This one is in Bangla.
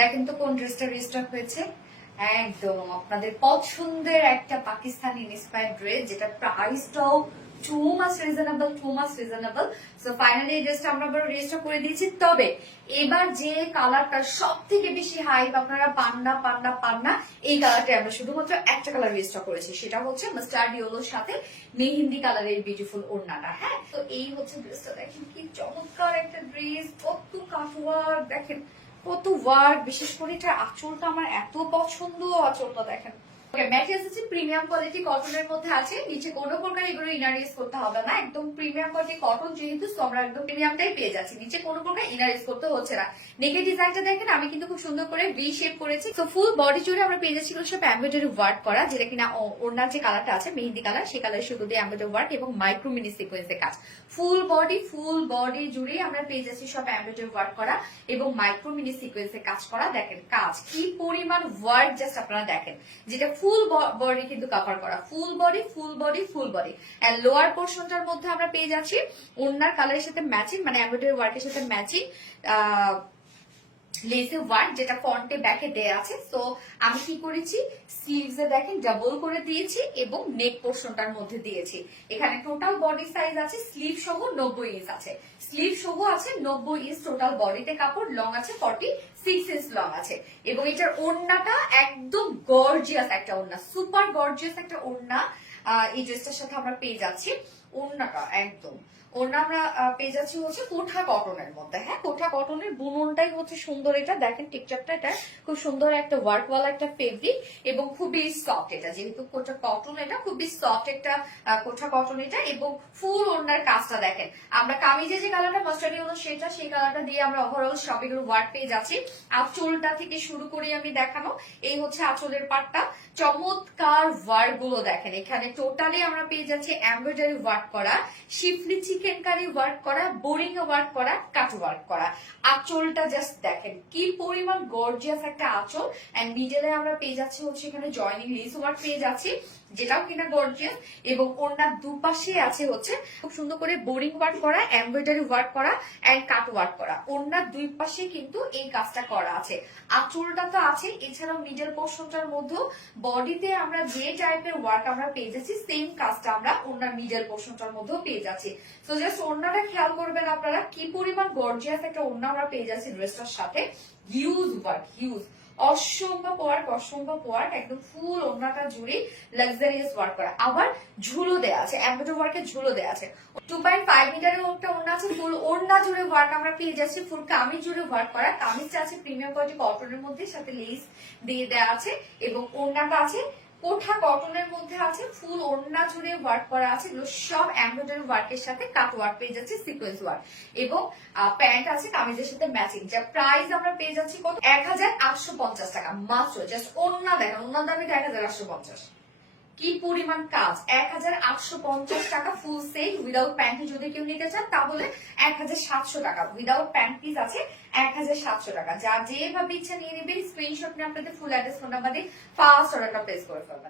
দেখেন তো কোন ড্রেসটা রিস্টক হয়েছে। একদম আপনাদের পছন্দের একটা পাকিস্তানি ইন্সপায়ার্ড ড্রেস, যেটা প্রাইসটাও too much reasonable. So finally এই ড্রেসটা আমরা রেজিস্টার করে দিয়েছি। তবে এবার যে কালারটা সব থেকে বেশি হাইপ, আপনারা পান্না পান্না পান্না, এই কালারটা আমরা শুধুমাত্র একটা কালার রেজিস্টার করেছি, সেটা হচ্ছে মাস্টার্ড ইয়েলোর সাথে মেহেন্দি কালারের বিউটিফুল ওড়নাটা। হ্যাঁ, তো এই হচ্ছে ড্রেসটা। দেখেন কি চমৎকার একটা ড্রেস, কত কাটওয়ার্ক, দেখেন কত ওয়ার্ক। বিশেষ করে এটা আঁচলটা আমার এত পছন্দ, আঁচলটা দেখেন। ম্যাটেরিয়ালস হচ্ছে প্রিমিয়াম কোয়ালিটি কটনের মধ্যে আছে, নিচে কোনো প্রকার এগুলো ইনার ইউজ করতে হবে না, একদম প্রিমিয়াম কোয়ালিটি কটন, যেহেতু আমরা একদম প্রিমিয়ামটাই পেয়ে যাচ্ছি, নিচে কোনো প্রকার ইনার ইউজ করতে হচ্ছে না। নেকের ডিজাইনটা দেখেন, আমি কিন্তু খুব সুন্দর করে ভি শেপ করেছি। তো ফুল বডি জুড়ে আমরা পেয়ে যাচ্ছি সব এমব্রয়ডারি ওয়ার্ক করা, যেটা কিনা ওড়নার যে কালারটা আছে মেহেন্দি কালার, সেই কালার শুধু দিয়ে এমব্রয়ডারি ওয়ার্ক এবং মাইক্রো মিনি সিকোয়েন্সের কাজ। ফুল বডি জুড়ে আমরা পেয়ে যাচ্ছি সব এমব্রয়ডারি ওয়ার্ক করা এবং মাইক্রো মিনি সিকোয়েন্সের কাজ করা। দেখেন কাজ কি পরিমাণ ওয়ার্ক, জাস্ট আপনারা দেখেন, যেটা ফুল বডি কিন্তু কভার করা, ফুল বডি। এন্ড লোয়ার পোর্শনটার মধ্যে আমরা পেয়ে যাচ্ছি ওড়নার কালারের সাথে ম্যাচিং, মানে এমব্রয়ডারি ওয়ার্কের সাথে ম্যাচিং লেসে ওয়ার্ক, যেটা ফ্রন্টে ব্যাকে দেয়া আছে। তো আমি কি করেছি, স্লিভস এ দেখেন ডাবল করে দিয়েছি এবং নেক পোর্শনটার মধ্যে দিয়েছি। এখানে টোটাল বডি সাইজ আছে স্লিভ সহ 90 ইঞ্চ আছে, স্লিভ সহ আছে 90 ইঞ্চ টোটাল বডিতে কাপড়, লং আছে 46 ইঞ্চ লং আছে। এবং এটার ওড়নাটা একদম গর্জিয়াস একটা ওড়না, সুপার গর্জিয়াস একটা ওড়না এই ড্রেসটার সাথে আমরা পেয়ে যাচ্ছি। ওড়নাটা একদম ওড়না আমরা পেয়ে যাচ্ছি হচ্ছে কোঠা কটনের মধ্যে। হ্যাঁ, কোঠা কটনের বুননটাই হচ্ছে সুন্দর। এটা দেখেন টেক্সচারটা, এটা খুব সুন্দর একটা ওয়ার্কওয়ালা একটা ফেব্রিক এবং খুবই সফট। এটা যেহেতু কোঠা কটন, এটা খুবই সফট একটা কোঠা কটন এটা। এবং ফুল ওড়নার কাজটা দেখেন, আমরা কামিজে যে কালারটা মাস্টার্ড হলো সেটা, সেই কালারটা দিয়ে আমরা ওভারঅল সবগুলো ওয়ার্ক পেয়ে যাচ্ছি। আঁচলটা থেকে শুরু করে আমি দেখানো, এই হচ্ছে আঁচলের পাটটা, চমৎকার ওয়ার্ক গুলো দেখেন। এখানে টোটালি আমরা পেয়ে যাচ্ছি এমব্রয়ডারি ওয়ার্ক করা, শিফলি চিকেন কারি ওয়ার্ক করা, বোরিং ওয়ার্ক করা, কাট ওয়ার্ক করা। আঁচলটা জাস্ট দেখেন কি পরিমাণ গর্জিয়াস একটা আঁচল। এন্ড মিডলে আমরা পেয়ে যাচ্ছি হচ্ছে এখানে জয়নিং লেস ওয়ার্ক পেয়ে যাচ্ছি, যেটাও কিনা গর্জিয়াস। এবং ওড়নার দুপাশে আছে হচ্ছে খুব সুন্দর করে বোরিং ওয়ার্ক করা, এমব্রয়ডারি ওয়ার্ক করা এন্ড কাট ওয়ার্ক করা। ওড়নার দুই পাশে কিন্তু এই কাজটা করা আছে। আঁচলটা তো আছে, এছাড়াও মিডল পোর্শনটার মধ্যে বডিতে আমরা যে টাইপের ওয়ার্ক আমরা পেয়ে যাচ্ছি, সেম কাজটা আমরা ওড়নার মিডল পোর্শনটার মধ্যেও পেয়ে যাচ্ছি। তো জাস্ট ওড়নাটা খেয়াল করবেন আপনারা, কি পরিমাণ গর্জিয়াস একটা ওড়না আমরা পেয়ে যাচ্ছি ড্রেসটার সাথে। হিউজ ওয়ার্ক, হিউজ, অসম্ভব ওয়ার্ক, একদম ফুল ওড়নাটা জুড়ে লাক্সারিয়াস ওয়ার্ক করা। আবার ঝুলো দেওয়া আছে, এমব্রয়ডারি ওয়ার্কের ঝুলো দেওয়া আছে। 2.5 মিটারের একটা ওড়না আছে, ফুল ওড়না জুড়ে ওয়ার্ক আমরা পেয়ে যাচ্ছি, ফুল কামিজ জুড়ে ওয়ার্ক করা। কামিজটা আছে প্রিমিয়াম কোয়ালিটি কটনের মধ্যে, সাথে লেস দিয়ে দেওয়া আছে। এবং ওড়নাটা আছে কোঠা কটনের মধ্যে আছে, ফুল ওড়না জুড়ে ওয়ার্ক করা আছে। এগুলো সব এমব্রয়ডারি ওয়ার্কের সাথে কাট ওয়ার্ক পেয়ে যাচ্ছে, সিকোয়েন্স ওয়ার্ক। এবং প্যান্ট আছে কামিজের সাথে ম্যাচিং। যা প্রাইস আমরা পেয়ে যাচ্ছি কত, 1850 টাকা মাত্র। জাস্ট ওড়না দেখেন, ওড়নার দামই 1850। কি পরিমাণ কাজ, 1850 টাকা ফুল সেট উইদাউট প্যান্টি। যদি কেউ নিতে চান তাহলে 1700 টাকা, উইদাউট প্যান্ট পিস আছে 1700 টাকা। যা যেভাবে ইচ্ছা নিয়ে নেবেন, স্ক্রিনশট নিয়ে আপনাদের ফুল অ্যাড্রেস ফোন নাম্বার দিয়ে ফার্স্ট অর্ডারটা প্লেস করে ফেলবেন।